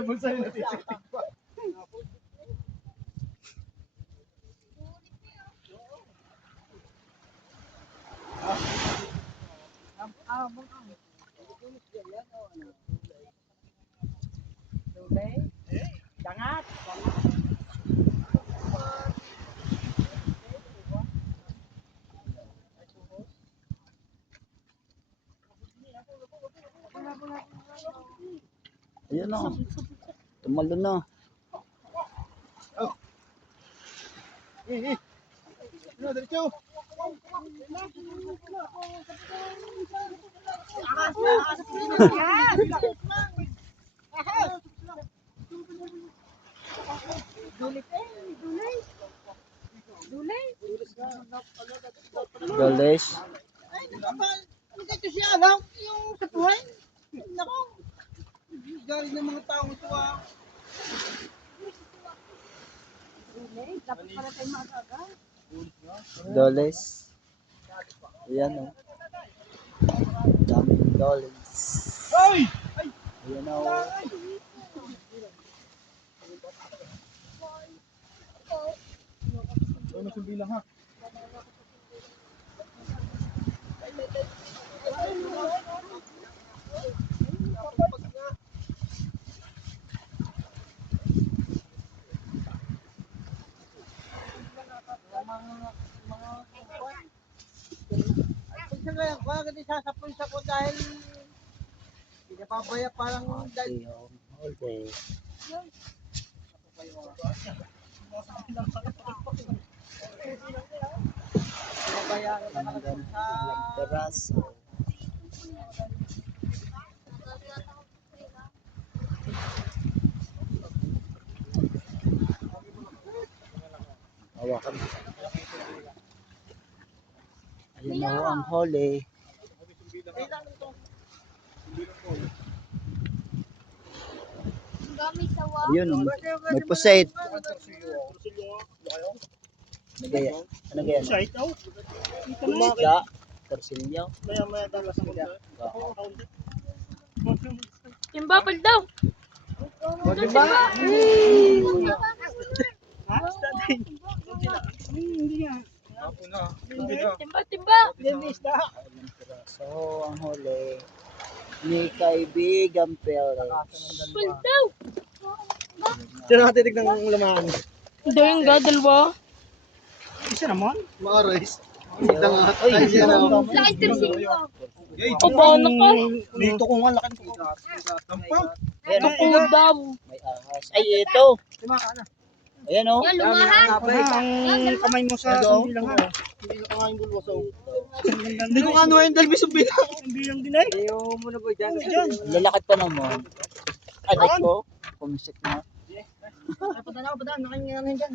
Sa bulsa yun natin. Dangat. Ayun na. Tumalo na. Ano, diretso. Galis. Ay, nakapal. Ano dito siya alam? Yung sa buhay? Nako. Galing ng mga taong ito ah. Dapat pala tayo maaga. Doles. Ayan o. Daming doles. Ay! Ayan o. Ay, masumbilang ha. Pag sa kaya, hindi sasapoy sa ko dahil pinapabaya parang dahil All day. pinapabaya Hanggang ilang peraso. Hawakan. Ayun na ho ang huli. Ayun, may puset. Ano gaya? Ano gaya? Isda. Torsilyo. Timbapal daw. Diba? Timba, timba. Ilang peraso ang huli ni kaibigan Pele. Pal daw. Sino nakatitig ng lamaan? Daw yung dalawa. Isa naman. Maaris. Ay, Laking tersilyo. O, paano ka? Dito ko nga laki ko. Tampaw. ayan, Tukod daw. may ahas. Ay, ito. Ayan o. Yan, lumahan. Ang kamay mo sa sumbilang ha. Hindi ko nga yung bulwas oh. Hindi ko nga ano yung dalbi sumbilang. Sumbilang din ay. Ayaw mo na ba dyan? Lalakad pa naman. Anak ko. Pumisik na. Padaan ako, padaan. Nakahingan dyan.